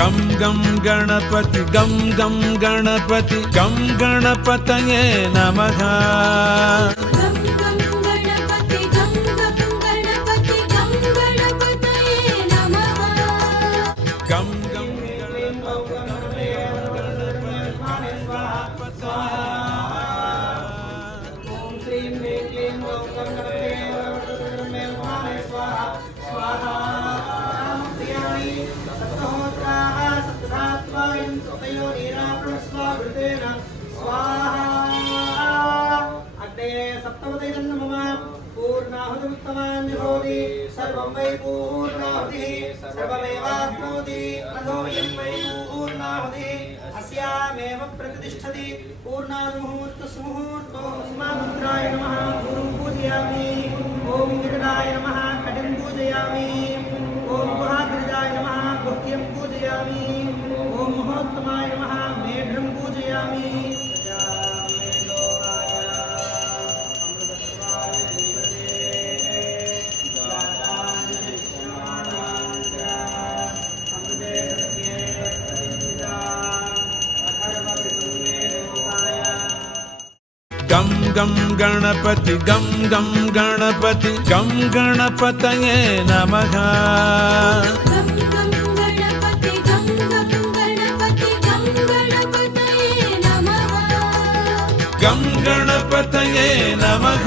गम गम गणपति गम गम गणपति गम गणपतये नमः गम गम गणपति गम गम गणपति गम गणपतये नमः गम गम ओम श्रीं ह्रीं क्लीं गौं गणपतये नमः स्वाहा स्वाहा प्रियाणि सप्तहोत्राः सप्तधात्वायं सप्तयो नीराप्रणस्वावृतेन स्वाहा अग्ने सप्तमदैनं मम पूर्णाहुतिमुत्तमान् जुहोति सर्वं वै पूर्णाहुतिः सर्वमेवाप्नोति अधोऽयं वै पूर्णाहुतिः अस्यामेव प्रतिष्ठति पूर्णामुहूर्तसुमुहूर्तोऽस्मामुद्राय नमः गुरुं पूजयामि ॐ गिरिराय नमः कटिं पूजयामि ॐ गुहागिरिजाय नमः गुह्यं पूजयामि ॐ महोत्तमाय नमः मेढ्रं पूजयामि गम गम गणपति गम गम गणपति गम गणपतये नमः गम गम गणपति गम गम गणपति गम गणपतये नमः गम गणपतये नमः